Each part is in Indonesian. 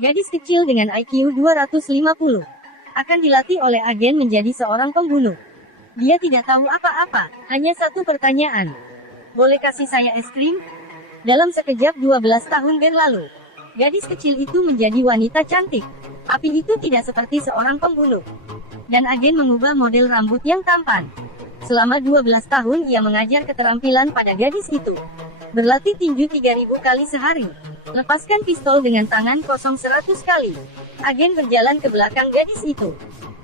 Gadis kecil dengan IQ 250 akan dilatih oleh agen menjadi seorang pembunuh. Dia tidak tahu apa-apa, hanya satu pertanyaan. Boleh kasih saya es krim? Dalam sekejap 12 tahun berlalu, gadis kecil itu menjadi wanita cantik. Tapi itu tidak seperti seorang pembunuh. Dan agen mengubah model rambut yang tampan. Selama 12 tahun ia mengajar keterampilan pada gadis itu. Berlatih tinju 3000 kali sehari. Lepaskan pistol dengan tangan kosong 100 kali. Agen berjalan ke belakang gadis itu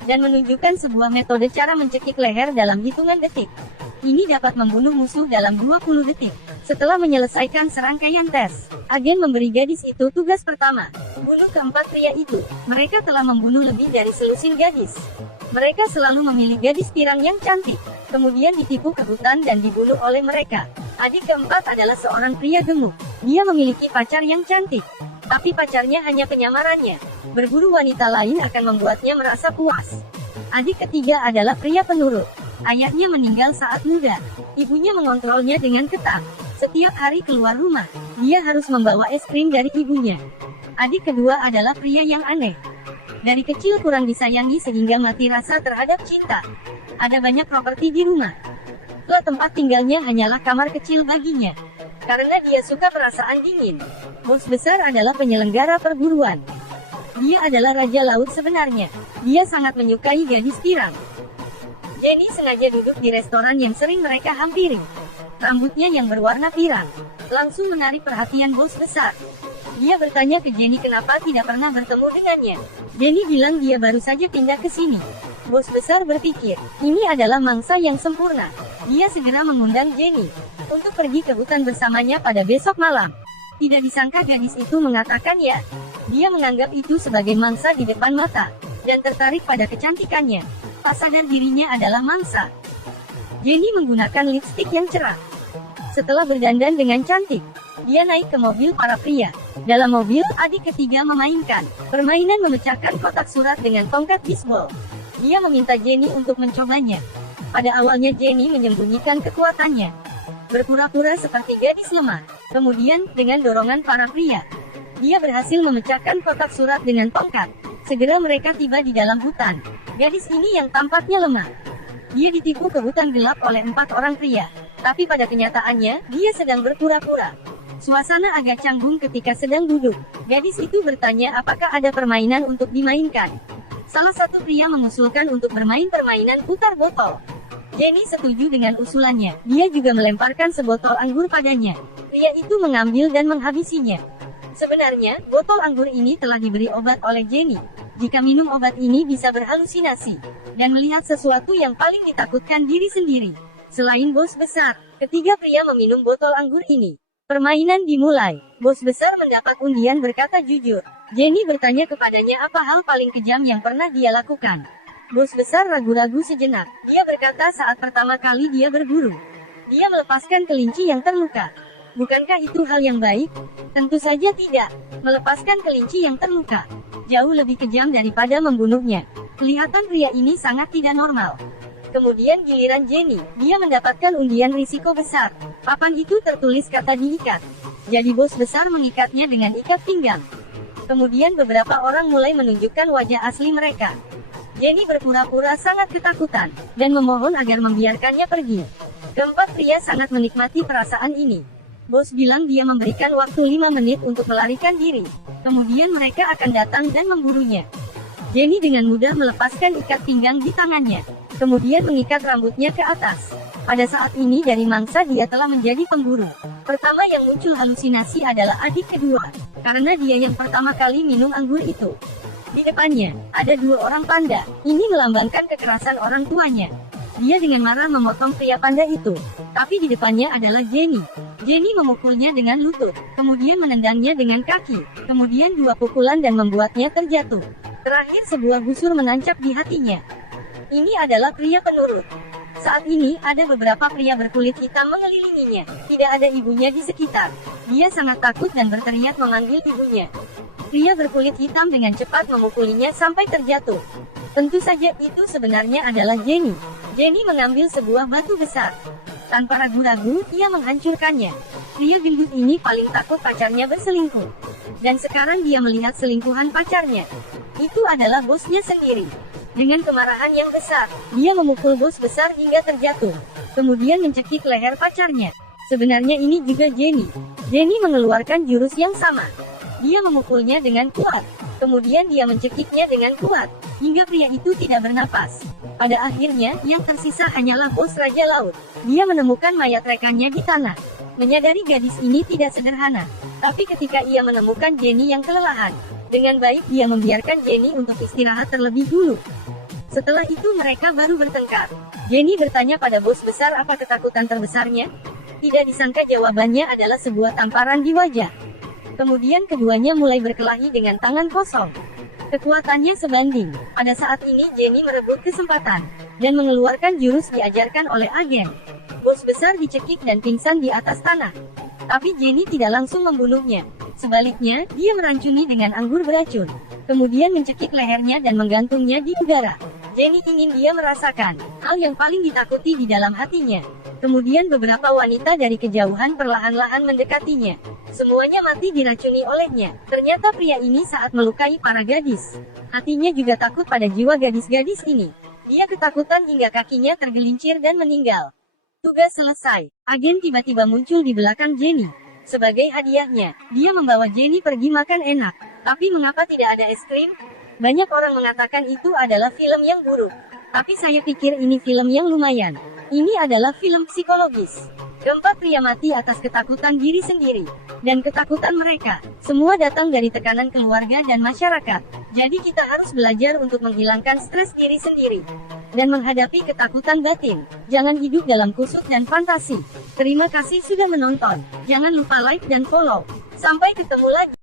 dan menunjukkan sebuah metode cara mencekik leher dalam hitungan detik. Ini dapat membunuh musuh dalam 20 detik. Setelah menyelesaikan serangkaian tes, agen memberi gadis itu tugas pertama. Bunuh keempat pria itu. Mereka telah membunuh lebih dari selusin gadis. Mereka selalu memilih gadis pirang yang cantik, kemudian ditipu ke hutan dan dibunuh oleh mereka. Adik keempat adalah seorang pria gemuk. Dia memiliki pacar yang cantik, tapi pacarnya hanya penyamarannya. Berburu wanita lain akan membuatnya merasa puas. Adik ketiga adalah pria penurut. Ayahnya meninggal saat muda. Ibunya mengontrolnya dengan ketat. Setiap hari keluar rumah, dia harus membawa es krim dari ibunya. Adik kedua adalah pria yang aneh. Dari kecil kurang disayangi sehingga mati rasa terhadap cinta. Ada banyak properti di rumah. Tempat tinggalnya hanyalah kamar kecil baginya. Karena dia suka perasaan dingin. Bos besar adalah penyelenggara perburuan. Dia adalah raja laut sebenarnya. Dia sangat menyukai gadis pirang. Jenny sengaja duduk di restoran yang sering mereka hampiri. Rambutnya yang berwarna pirang langsung menarik perhatian bos besar. Dia bertanya ke Jenny kenapa tidak pernah bertemu dengannya. Jenny bilang dia baru saja pindah ke sini. Bos besar berpikir, ini adalah mangsa yang sempurna. Dia segera mengundang Jenny untuk pergi ke hutan bersamanya pada besok malam. Tidak disangka gadis itu mengatakan ya. Dia menganggap itu sebagai mangsa di depan mata, dan tertarik pada kecantikannya. Tak sadar dirinya adalah mangsa. Jenny menggunakan lipstik yang cerah. Setelah berdandan dengan cantik, dia naik ke mobil para pria. Dalam mobil, adik ketiga memainkan permainan memecahkan kotak surat dengan tongkat bisbol. Dia meminta Jenny untuk mencobanya. Pada awalnya Jenny menyembunyikan kekuatannya, berpura-pura seperti gadis lemah. Kemudian, dengan dorongan para pria, dia berhasil memecahkan kotak surat dengan tongkat. Segera mereka tiba di dalam hutan. Gadis ini yang tampaknya lemah. Dia ditipu ke hutan gelap oleh 4 orang pria. Tapi pada kenyataannya, dia sedang berpura-pura. Suasana agak canggung ketika sedang duduk. Gadis itu bertanya apakah ada permainan untuk dimainkan. Salah satu pria mengusulkan untuk bermain permainan putar botol. Jenny setuju dengan usulannya. Dia juga melemparkan sebotol anggur padanya. Pria itu mengambil dan menghabisinya. Sebenarnya, botol anggur ini telah diberi obat oleh Jenny. Jika minum obat ini bisa berhalusinasi dan melihat sesuatu yang paling ditakutkan diri sendiri. Selain bos besar, ketiga pria meminum botol anggur ini. Permainan dimulai. Bos besar mendapat undian berkata jujur. Jenny bertanya kepadanya apa hal paling kejam yang pernah dia lakukan. Bos besar ragu-ragu sejenak. Dia berkata saat pertama kali dia berburu, dia melepaskan kelinci yang terluka. Bukankah itu hal yang baik? Tentu saja tidak. Melepaskan kelinci yang terluka jauh lebih kejam daripada membunuhnya. Kelihatan pria ini sangat tidak normal. Kemudian giliran Jenny, dia mendapatkan undian risiko besar. Papan itu tertulis kata diikat. Jadi bos besar mengikatnya dengan ikat pinggang. Kemudian beberapa orang mulai menunjukkan wajah asli mereka. Jenny berpura-pura sangat ketakutan, dan memohon agar membiarkannya pergi. Keempat pria sangat menikmati perasaan ini. Bos bilang dia memberikan waktu 5 menit untuk melarikan diri. Kemudian mereka akan datang dan memburunya. Jenny dengan mudah melepaskan ikat pinggang di tangannya. Kemudian mengikat rambutnya ke atas. Pada saat ini dari mangsa dia telah menjadi pemburu. Pertama yang muncul halusinasi adalah adik kedua. Karena dia yang pertama kali minum anggur itu. Di depannya, ada 2 orang panda. Ini melambangkan kekerasan orang tuanya. Dia dengan marah memotong pria panda itu. Tapi di depannya adalah Jenny. Jenny memukulnya dengan lutut, kemudian menendangnya dengan kaki, kemudian 2 pukulan dan membuatnya terjatuh. Terakhir sebuah busur menancap di hatinya. Ini adalah pria penurut. Saat ini, ada beberapa pria berkulit hitam mengelilinginya. Tidak ada ibunya di sekitar. Dia sangat takut dan berteriak memanggil ibunya. Pria berkulit hitam dengan cepat memukulinya sampai terjatuh. Tentu saja itu sebenarnya adalah Jenny. Jenny mengambil sebuah batu besar. Tanpa ragu-ragu, ia menghancurkannya. Pria gendut ini paling takut pacarnya berselingkuh. Dan sekarang dia melihat selingkuhan pacarnya. Itu adalah bosnya sendiri. Dengan kemarahan yang besar, dia memukul bos besar hingga terjatuh. Kemudian mencekik leher pacarnya. Sebenarnya ini juga Jenny. Jenny mengeluarkan jurus yang sama. Dia memukulnya dengan kuat. Kemudian dia mencekiknya dengan kuat, hingga pria itu tidak bernapas. Pada akhirnya, yang tersisa hanyalah bos Raja Laut. Dia menemukan mayat rekannya di tanah. Menyadari gadis ini tidak sederhana. Tapi ketika ia menemukan Jenny yang kelelahan, dengan baik dia membiarkan Jenny untuk istirahat terlebih dulu. Setelah itu mereka baru bertengkar. Jenny bertanya pada bos besar apa ketakutan terbesarnya. Tidak disangka jawabannya adalah sebuah tamparan di wajah. Kemudian keduanya mulai berkelahi dengan tangan kosong. Kekuatannya sebanding. Pada saat ini Jenny merebut kesempatan, dan mengeluarkan jurus diajarkan oleh agen. Bos besar dicekik dan pingsan di atas tanah. Tapi Jenny tidak langsung membunuhnya. Sebaliknya, dia merancuni dengan anggur beracun. Kemudian mencekik lehernya dan menggantungnya di udara. Jenny ingin dia merasakan hal yang paling ditakuti di dalam hatinya. Kemudian beberapa wanita dari kejauhan perlahan-lahan mendekatinya. Semuanya mati diracuni olehnya. Ternyata pria ini saat melukai para gadis. Hatinya juga takut pada jiwa gadis-gadis ini. Dia ketakutan hingga kakinya tergelincir dan meninggal. Tugas selesai. Agen tiba-tiba muncul di belakang Jenny. Sebagai hadiahnya, dia membawa Jenny pergi makan enak. Tapi mengapa tidak ada es krim? Banyak orang mengatakan itu adalah film yang buruk. Tapi saya pikir ini film yang lumayan. Ini adalah film psikologis. Keempat pria mati atas ketakutan diri sendiri. Dan ketakutan mereka. Semua datang dari tekanan keluarga dan masyarakat. Jadi kita harus belajar untuk menghilangkan stres diri sendiri. Dan menghadapi ketakutan batin. Jangan hidup dalam kusut dan fantasi. Terima kasih sudah menonton. Jangan lupa like dan follow. Sampai ketemu lagi.